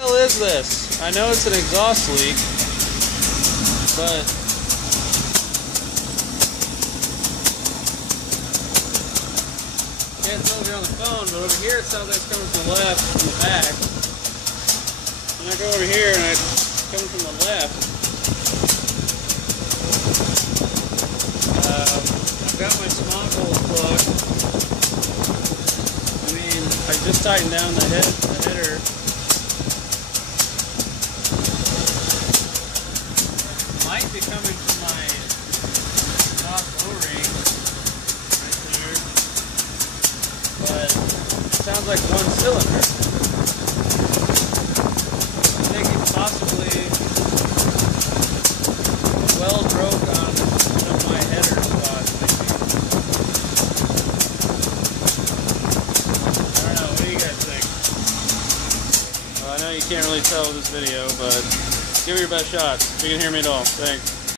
What the hell is this? I know it's an exhaust leak, but can't tell if you're on the phone, but over here it sounds like it's coming from the left, from the back. And I go over here and it's coming from the left. I've got my smog holes plugged. I mean, I just tightened down the header. Might be coming from my top O-ring right there, but it sounds like one cylinder. I'm thinking possibly a weld broke on one of my header spots. I don't know. What do you guys think? Well, I know you can't really tell with this video, but give it your best shot if you can hear me at all. Thanks.